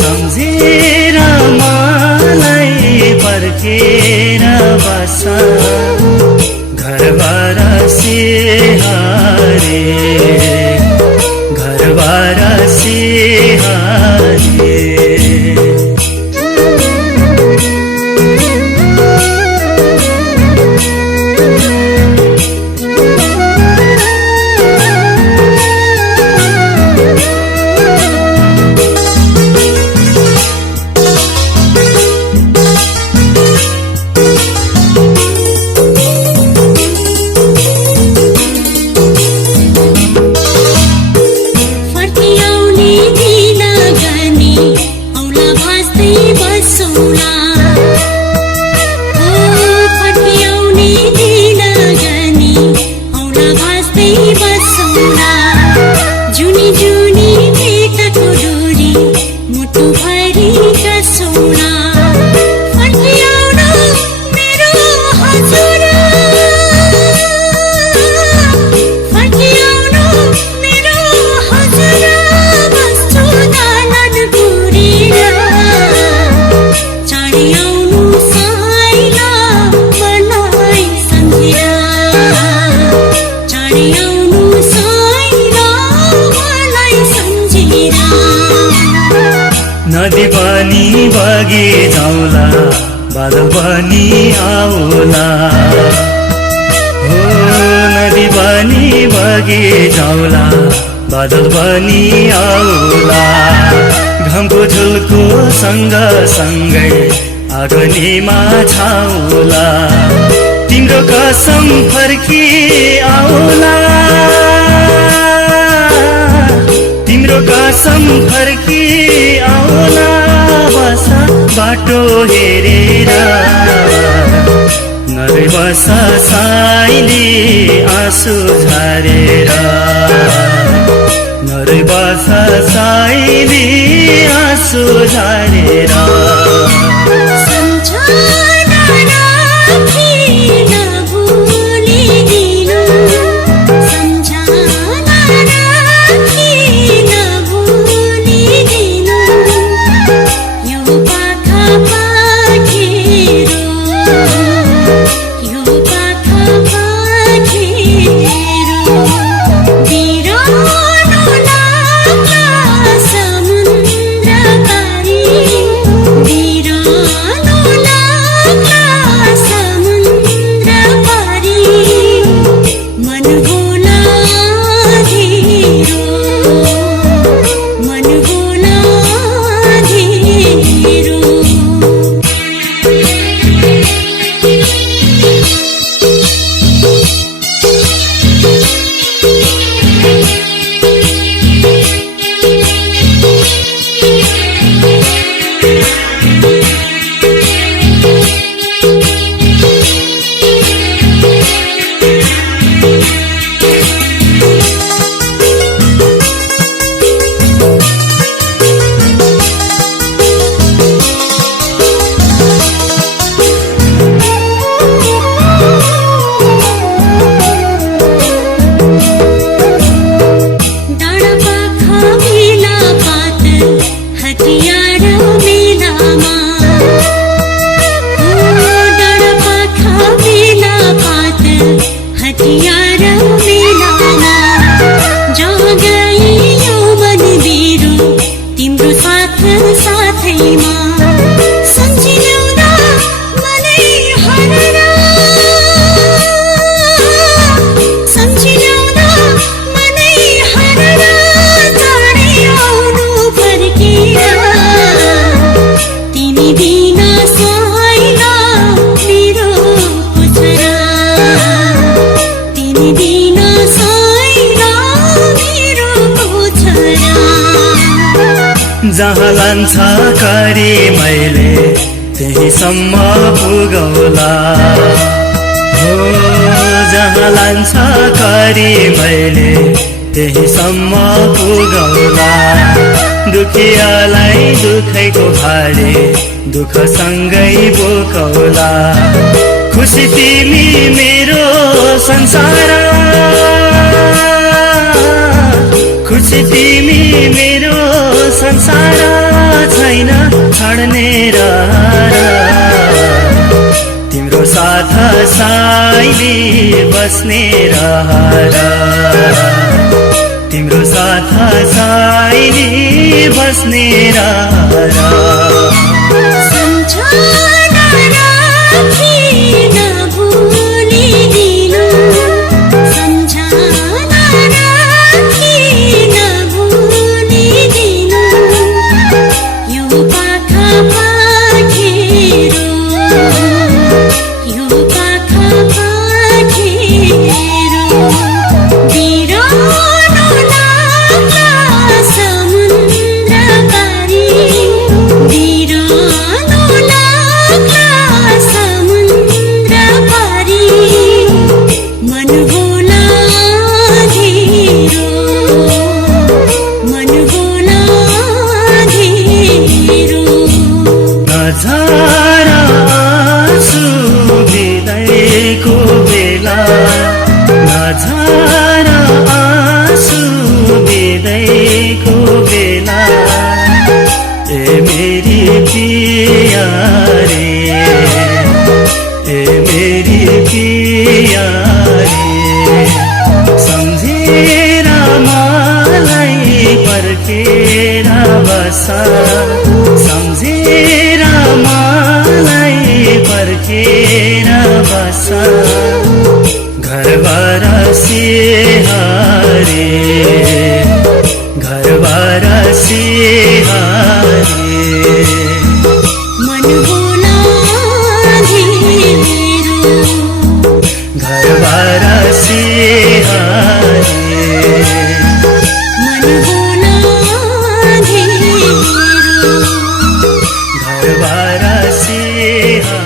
सम्झेर मलाई पर्खेर बस घरबार सिहारे घरबार सिहारे नदी पनि बगी जाउला बादल पनि आउला हो नदी पनि बगी जाउला बादल पनि आउला घमको झुल्को सँग सँगै आगनीमा छाउला तिम्रो कसम फर्की आउला तिम्रो कसम फर्की आउला बस बाटो हेरेर नरै बस साइली आँसु झारेर नरै बस साइली आँसु झारेर समुद्र पारी बिना छैन मेरो पुछरा, तिमी बिना छैन मेरो पुछरा। जहाँ लान्छ करी मैले त्यहीसम्म पुगौला, हो जहाँ लान्छ करी मैले त्यहीसम्म पुगौला। दुखियालाई दुखैको भारे दुःखसँगै बोकौला। खुसी तिमी मेरो संसार, खुसी तिमी मेरो संसार, छैन छड्ने रहर। तिम्रो साथ साइली बस्ने रहर, तिम्रो साथ साइली बस्ने रहर। सम्झना राखी नभुलिदिनु, सम्झना राखी नभुलिदिनु। यो पाखा पाखेरो, यो पाखा पाखेरो, बिरानो लाग्ला समुद्र पारी, बिरानो लाग्ला समुद्र पारी। मन होला घेरो, मन होला घेरो। नझार आँसु बिदाईको बेला, नझार आँसु बिदाईको बेला। ए मेरी पिया रे, ए मेरी पिया रे, सम्झेर मलाई पर्खेर बसा, सम्झेर मलाई पर्खेर बसा। घरबार सिहारे, घरबार सिहारे। मन होला घेरो, घरबार सिहारे, मन होला घेरो। घरबार सिहारे।